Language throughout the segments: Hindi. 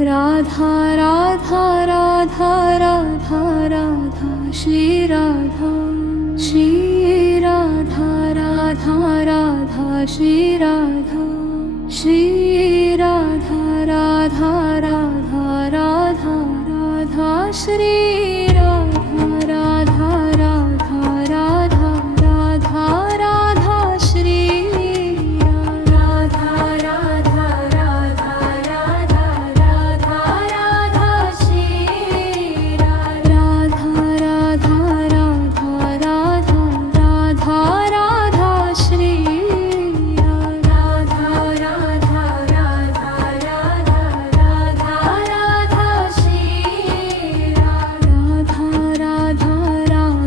राधा राधा राधा राधा राधा श्री राधा श्री राधा राधा राधा श्री राधा श्री राधा राधा राधा राधा राधा श्री राधा राधा राधा राधा राधा राधा श्री राधा राधा राधा राधा राधा राधा श्री राधा राधा राधा राधा राधा राधा श्री राधा राधा राधा राधा राधा राधा श्री राधा राधा राधा राधा राधा राधा श्री राधा राधा राधा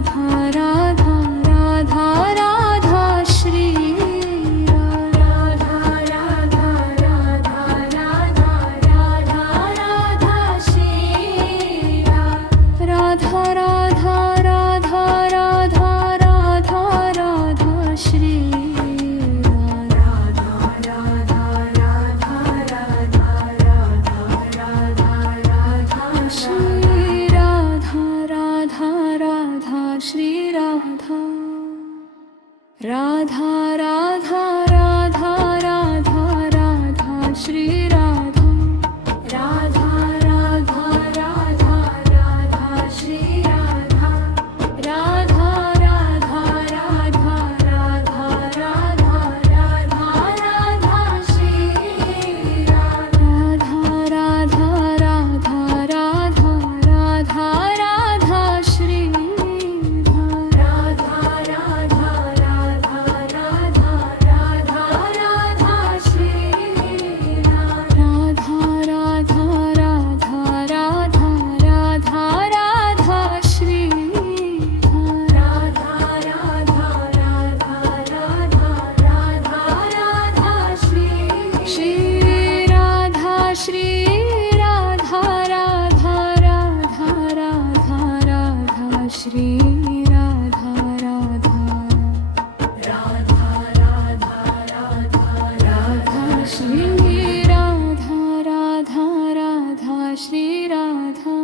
राधा राधा राधा श्री राधा राधा राधा राधा राधा राधा श्री राधा राधा राधा राधा राधा राधा राधा श्री राधा राधा राधा श्री राधा राधा राधा राधा राधा राधा श्री राधा राधा राधा राधा राधा श्री राधा राधा राधा राधा राधा राधा राधा राधा श्री राधा राधा राधा राधा राधा राधा श्री राधा राधा राधा राधा राधा राधा श्री राधा राधा राधा राधा राधा राधा श्री राधा राधा राधा राधा राधा राधा श्री श्री राधा श्री राधा राधा राधा राधा राधा श्री राधा राधा राधा राधा राधा राधा श्री राधा राधा राधा श्री राधा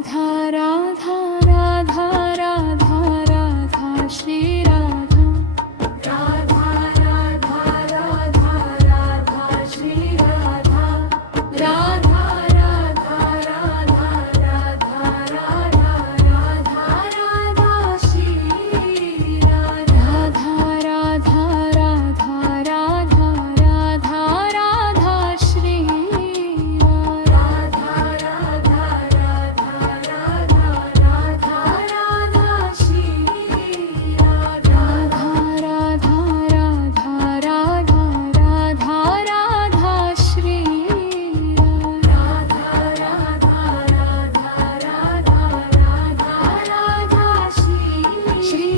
राधा राधा राधा राधा राधा श्री राधा राधा राधा राधा राधा श्री राधा राधा राधा राधा राधा राधा राधा राधा श्री राधा राधा राधा राधा राधा राधा श्री राधा राधा राधा राधा राधा राधा श्री राधा राधा राधा राधा राधा राधा श्री राधा राधा राधा राधा राधा राधा श्री श्री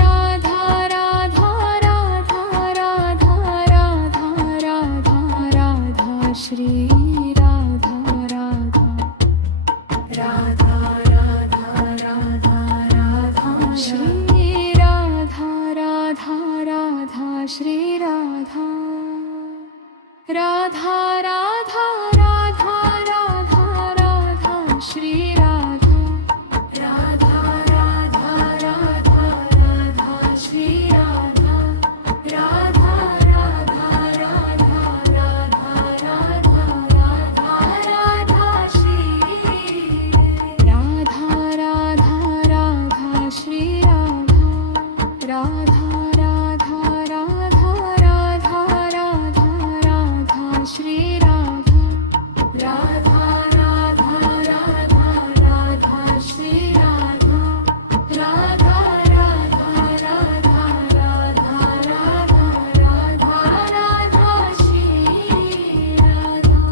राधा राधा राधा राधा राधा राधा राधा श्री राधा राधा राधा राधा राधा राधा श्री राधा राधा राधा श्री राधा राधा राधा राधा राधा राधा श्री राधा राधा राधा राधा राधा श्री राधा राधा राधा राधा राधा राधा राधा राधा श्री राधा राधा राधा श्री राधा राधा राधा राधा राधा राधा राधा श्री राधा राधा राधा राधा राधा श्री राधा राधा राधा राधा राधा राधा राधा राधा श्री राधा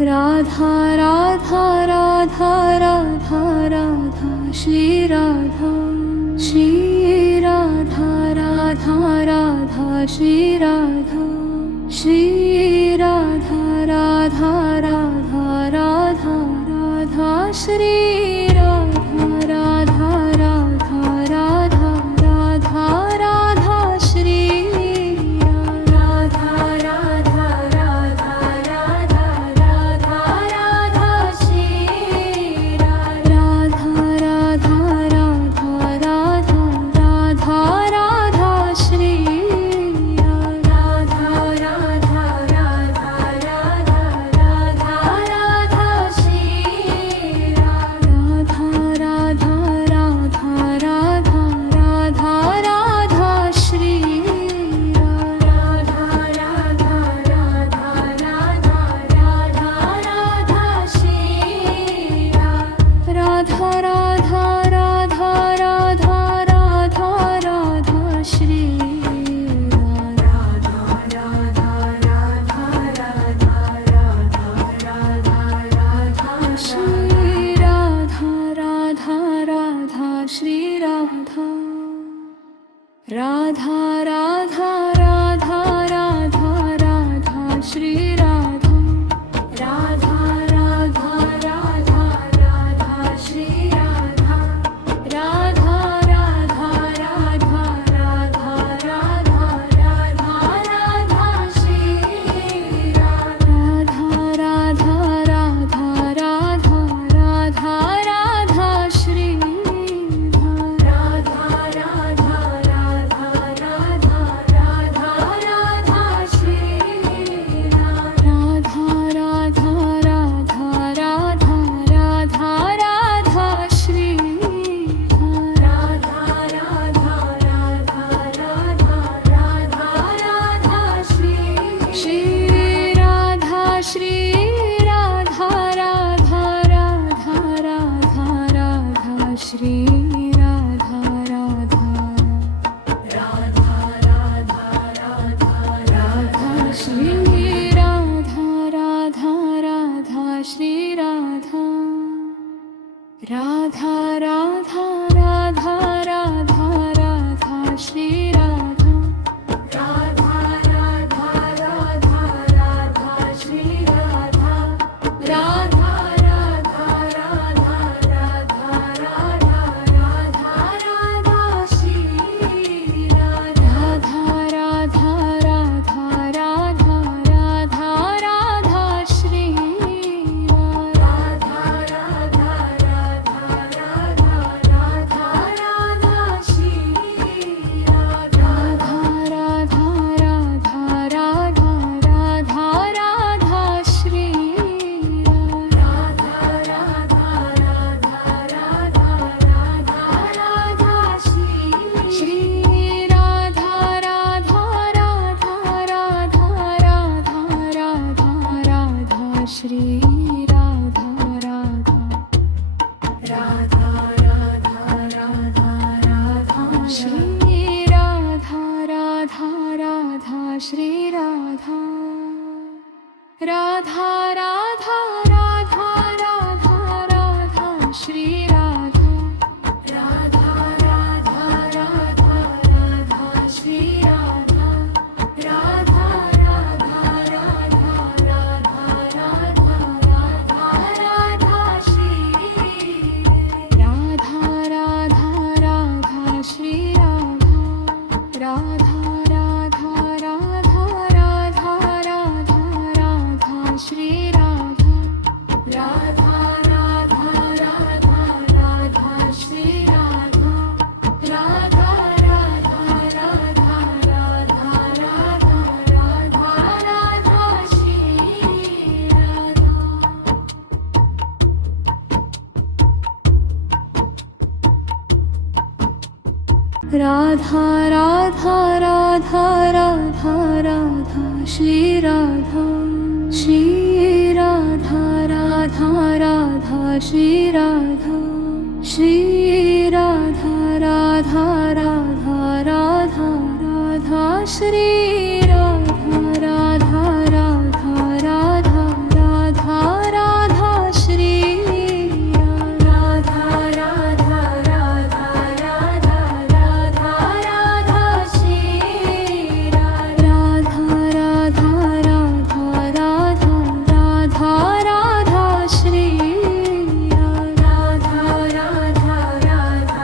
राधा राधा राधा राधा राधा श्री राधा श्री राधा राधा राधा श्री राधा श्री राधा राधा राधा राधा राधा श्री राधा राधा राधा राधा राधा श्री राधा राधा राधा राधा राधा राधा श्री राधा राधा राधा राधा राधा श्री राधा राधा राधा राधा राधा राधा राधा राधा श्री राधा राधा राधा श्री राधा राधा राधा राधा राधा राधा राधा श्री राधा राधा राधा राधा राधा श्री राधा राधा राधा राधा राधा राधा राधा राधा श्री राधा राधा राधा राधा राधा राधा श्री राधा श्री राधा राधा राधा श्री राधा श्री राधा राधा राधा राधा राधा श्री राधा राधा राधा राधा राधा राधा श्री राधा राधा राधा राधा राधा राधा श्री राधा राधा राधा राधा राधा राधा श्री राधा राधा राधा राधा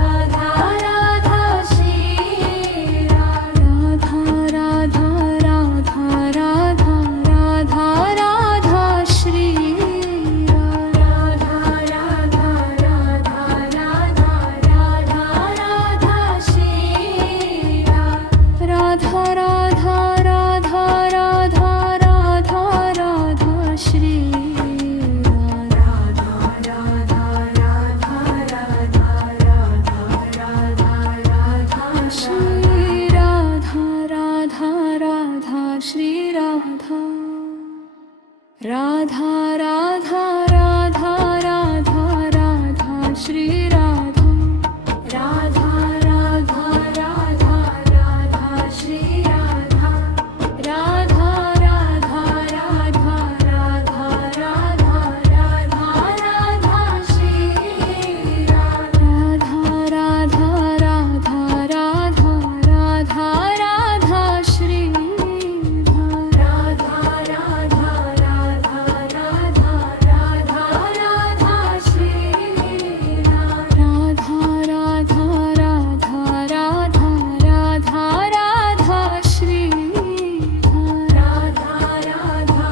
राधा राधा श्री राधा राधा राधा राधा राधा राधा श्री राधा राधा राधा राधा राधा राधा श्री राधा राधा राधा राधा राधा राधा श्री राधा राधा राधा राधा राधा राधा राधा श्री राधा राधा राधा श्री राधा राधा राधा राधा राधा राधा श्री राधा राधा राधा राधा राधा श्री राधा राधा राधा राधा राधा राधा राधा राधा श्री राधा राधा राधा राधा राधा राधा श्री राधा राधा राधा राधा राधा राधा श्री राधा राधा राधा राधा राधा राधा श्री राधा राधा राधा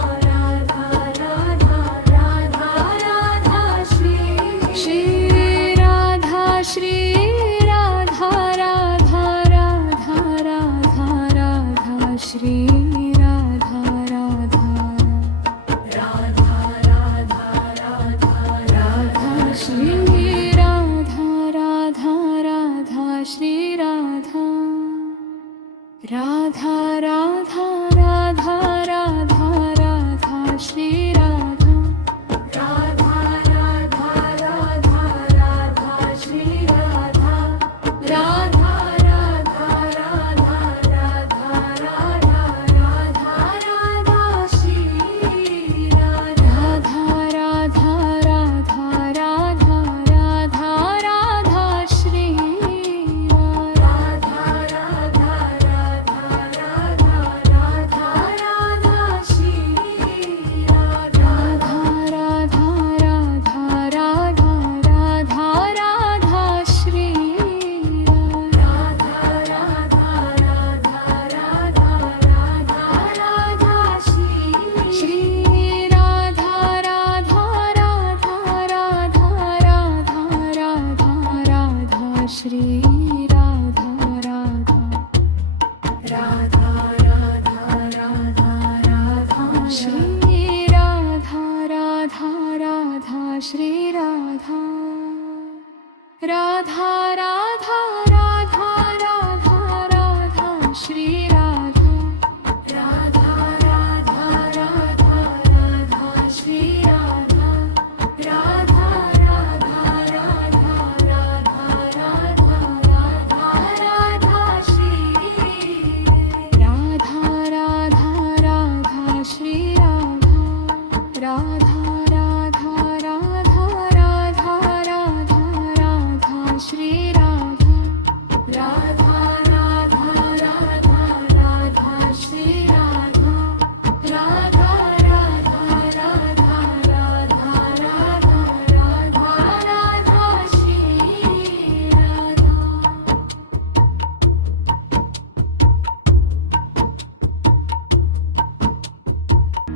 राधा राधा राधा श्री श्री राधा श्री राधा राधा राधा राधा राधा श्री राधा राधा राधा राधा राधा राधा श्री राधा राधा राधा श्री राधा राधा राधा राधा राधा राधा श्री राधा राधा राधा राधा राधा श्री राधा राधा राधा राधा राधा राधा राधा राधा श्री राधा राधा राधा राधा राधा राधा श्री राधा राधा राधा राधा राधा राधा श्री राधा राधा राधा राधा राधा राधा श्री राधा राधा राधा राधा राधा राधा श्री श्री राधा राधा राधा राधा राधा राधा राधा श्री राधा राधा राधा राधा राधा राधा श्री राधा राधा राधा श्री राधा राधा राधा राधा राधा राधा श्री राधा राधा राधा राधा राधा श्री राधा राधा राधा राधा राधा राधा राधा राधा श्री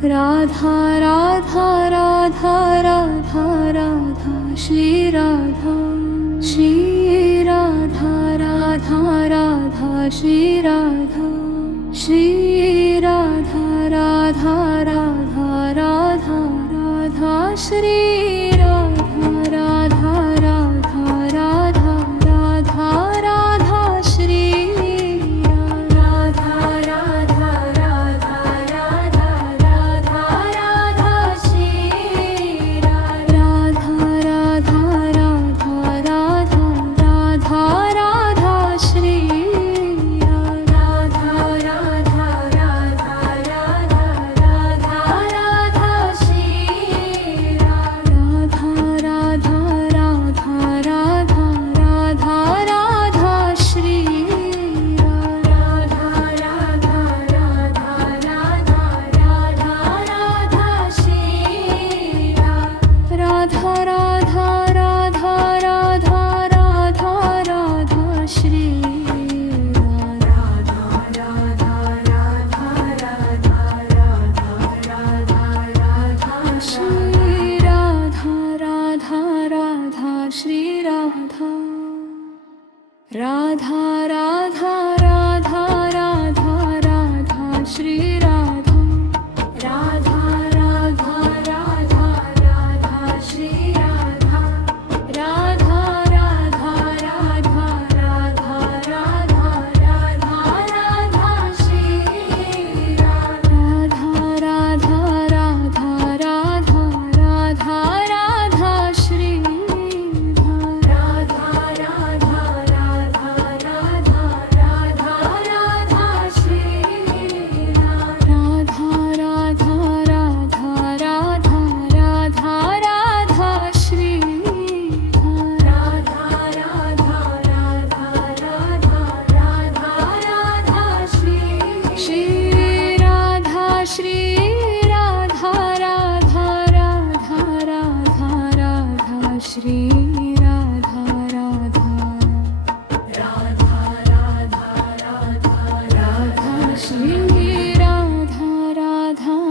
राधा राधा राधा राधा राधा श्री राधा श्री राधा राधा राधा श्री राधा श्री राधा राधा राधा राधा राधा श्री राधा राधा राधा राधा राधा राधा श्री राधा राधा राधा राधा राधा राधा श्री राधा राधा राधा राधा राधा राधा श्री राधा राधा राधा राधा राधा राधा श्री राधा राधा राधा राधा राधा राधा श्री राधा राधा राधा राधा राधा राधा श्री राधा राधा राधा राधा राधा राधा श्री राधा राधा राधा राधा राधा राधा राधा श्री राधा राधा राधा श्री राधा राधा राधा राधा राधा राधा श्री राधा राधा राधा राधा राधा श्री राधा राधा राधा राधा राधा राधा राधा राधा श्री राधा राधा राधा राधा राधा राधा श्री राधा राधा राधा राधा राधा राधा श्री राधा राधा राधा राधा राधा राधा श्री राधा राधा राधा राधा राधा राधा श्री श्री राधा श्री राधा राधा राधा राधा राधा श्री राधा राधा राधा राधा राधा राधा श्री राधा राधा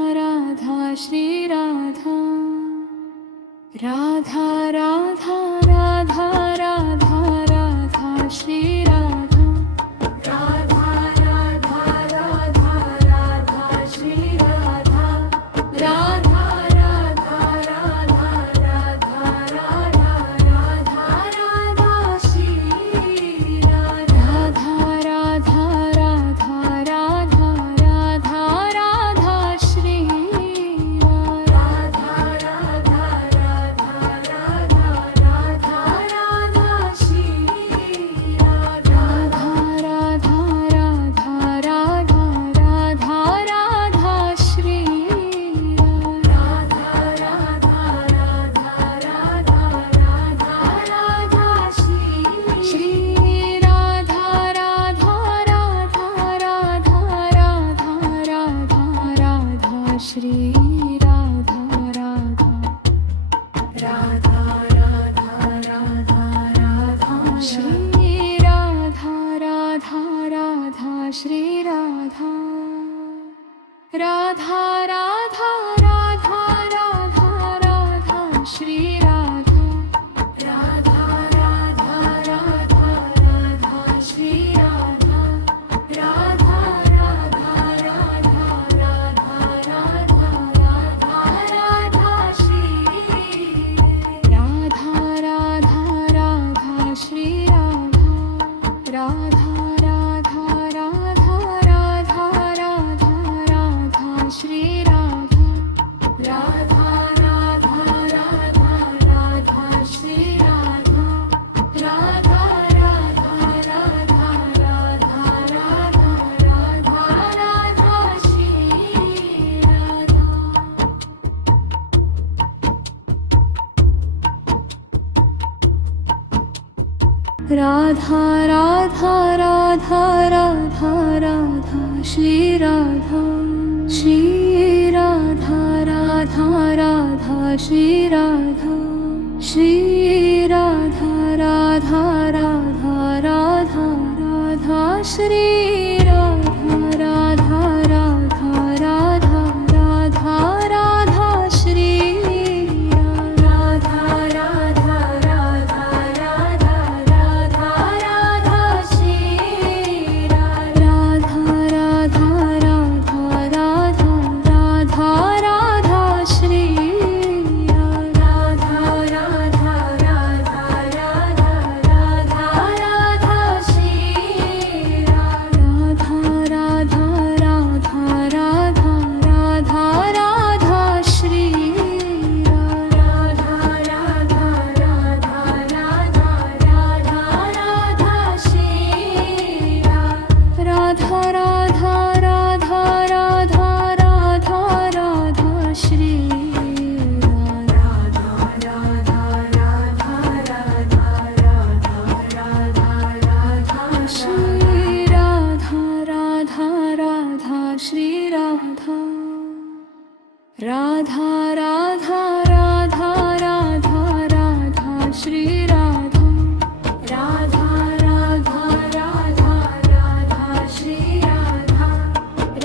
राधा श्री राधा राधा राधा राधा राधा राधा श्री राधा राधा राधा राधा राधा श्री राधा राधा राधा राधा राधा राधा राधा राधा श्री राधा राधा राधा राधा राधा राधा श्री राधा राधा राधा राधा राधा राधा श्री राधा राधा राधा राधा राधा राधा श्री राधा राधा राधा राधा राधा राधा श्री श्री राधा राधा राधा राधा राधा राधा राधा श्री राधा राधा राधा राधा राधा राधा श्री राधा राधा राधा श्री राधा राधा राधा राधा राधा राधा श्री राधा राधा राधा राधा राधा श्री राधा राधा राधा राधा राधा राधा राधा राधा श्री राधा राधा राधा श्री राधा राधा राधा राधा राधा राधा राधा श्री राधा राधा राधा राधा राधा श्री राधा राधा राधा राधा राधा राधा राधा राधा श्री राधा राधा राधा राधा राधा राधा श्री राधा श्री राधा राधा राधा श्री राधा श्री राधा राधा राधा राधा राधा श्री राधा राधा राधा राधा राधा राधा राधा राधा राधा राधा श्री राधा राधा राधा राधा राधा श्री राधा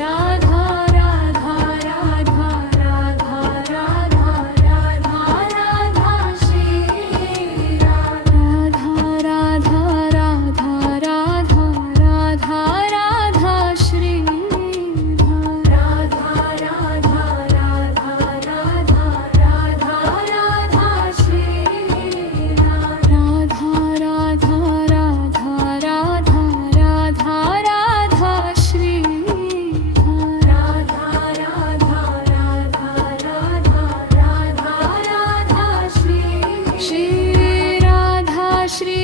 राधा राधा राधा राधा राधा राधा राधा श्री राधा राधा राधा राधा राधा राधा श्री राधा राधा राधा राधा राधा राधा श्री राधा राधा राधा राधा राधा राधा श्री राधा राधा राधा राधा राधा राधा श्री राधा श्री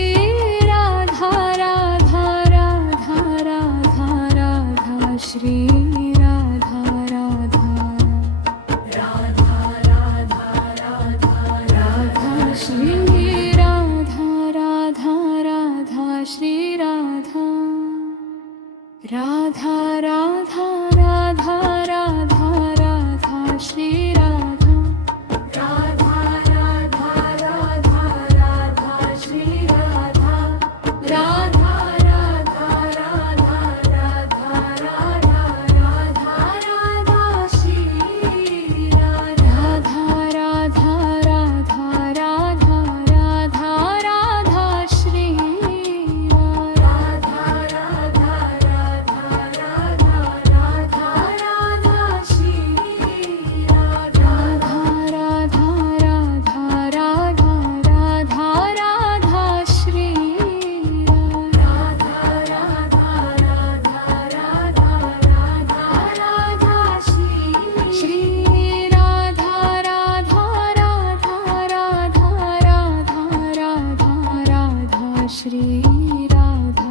राधा राधा राधा राधा राधा श्री राधा राधा राधा राधा राधा राधा श्री राधा राधा राधा श्री राधा राधा राधा राधा राधा राधा श्री राधा राधा राधा राधा राधा श्री राधा राधा राधा राधा राधा राधा राधा राधा श्री राधा राधा राधा राधा राधा राधा श्री राधा राधा राधा राधा राधा राधा श्री राधा राधा राधा राधा राधा राधा श्री राधा राधा राधा राधा राधा राधा श्री राधा राधा राधा राधा राधा राधा राधा श्री राधा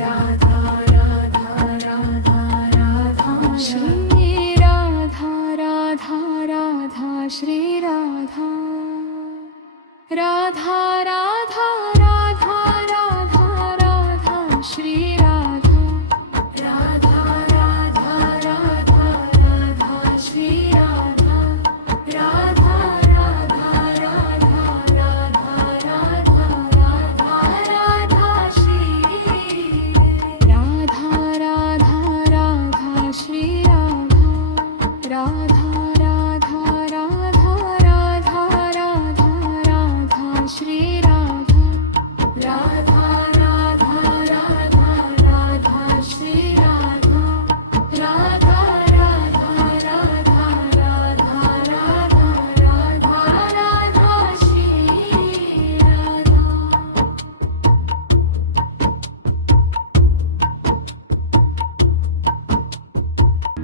राधा राधा राधा राधा राधा श्री राधा राधा राधा श्री राधा राधा राधा राधा राधा राधा श्री राधा राधा राधा राधा राधा श्री राधा राधा राधा राधा राधा राधा राधा राधा श्री राधा राधा राधा श्री राधा राधा राधा राधा राधा राधा राधा श्री राधा राधा राधा राधा राधा श्री राधा राधा राधा राधा राधा राधा राधा राधा श्री राधा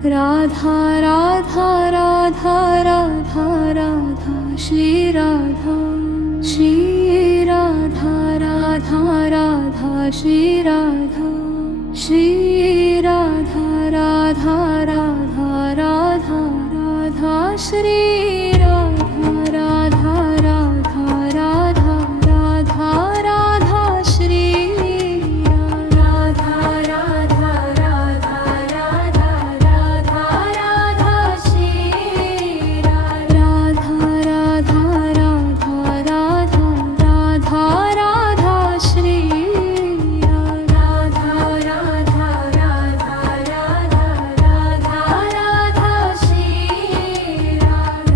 राधा राधा राधा राधा राधा श्री राधा श्री राधा राधा राधा श्री राधा श्री राधा राधा राधा राधा राधा श्री राधा राधा राधा राधा राधा राधा श्री राधा राधा राधा राधा राधा राधा श्री राधा राधा राधा राधा राधा राधा श्री राधा राधा राधा राधा राधा राधा श्री राधा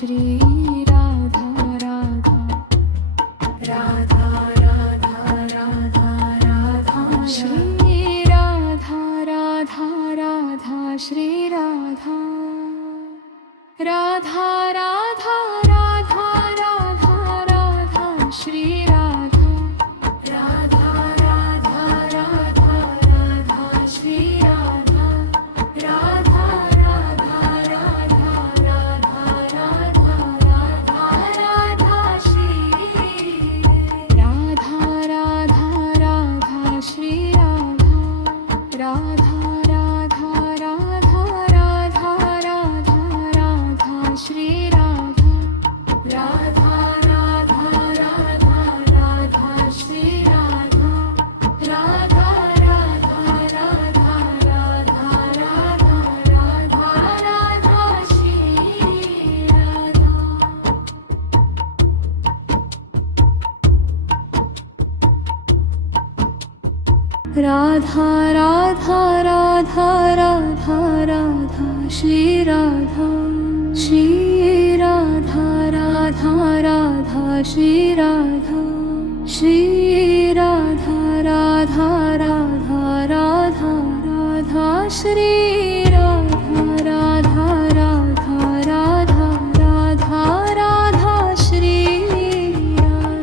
श्री राधा राधा राधा राधा राधा राधा श्री राधा राधा राधा श्री राधा राधा राधा राधा राधा राधा श्री राधा राधा राधा राधा राधा श्री राधा राधा राधा राधा राधा राधा राधा राधा श्री राधा राधा राधा श्री राधा राधा राधा राधा राधा राधा राधा श्री राधा राधा राधा राधा राधा श्री राधा राधा राधा राधा राधा राधा राधा राधा श्री राधा राधा राधा राधा राधा राधा श्री राधा श्री राधा राधा राधा श्री राधा श्री राधा राधा राधा राधा राधा श्री राधा राधा राधा राधा राधा राधा श्री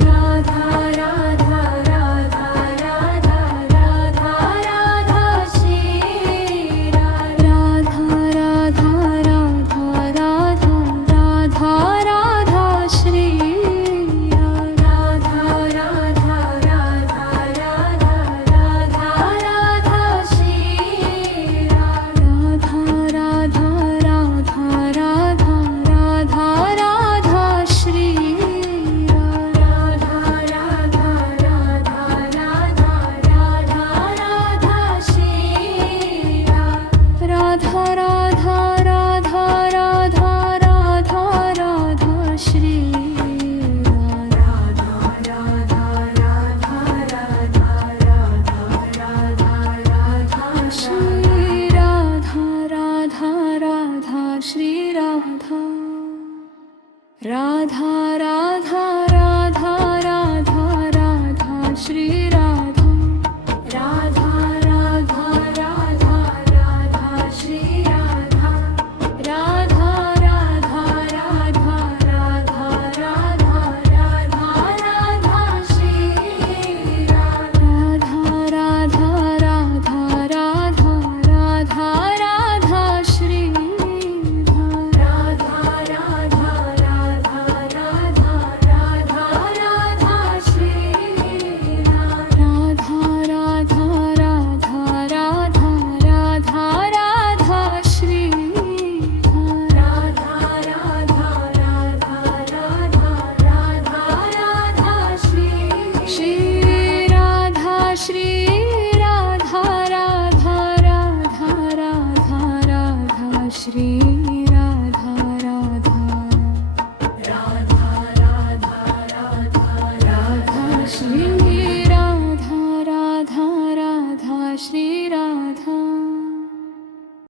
राधा राधा राधा राधा राधा राधा श्री राधा राधा राधा राधा राधा राधा श्री राधा राधा राधा राधा राधा राधा श्री राधा राधा राधा राधा राधा राधा श्री राधा राधा राधा राधा राधा राधा श्री राधा राधा राधा राधा राधा राधा श्री राधा राधा राधा राधा राधा राधा राधा श्री राधा राधा राधा श्री राधा राधा राधा राधा राधा राधा श्री राधा राधा राधा राधा राधा श्री राधा राधा राधा राधा राधा राधा राधा राधा श्री राधा राधा राधा राधा राधा राधा श्री राधा राधा राधा राधा राधा राधा श्री राधा राधा राधा राधा राधा राधा श्री राधा राधा राधा राधा राधा राधा श्री श्री राधा श्री राधा राधा राधा राधा राधा श्री राधा राधा राधा राधा राधा राधा श्री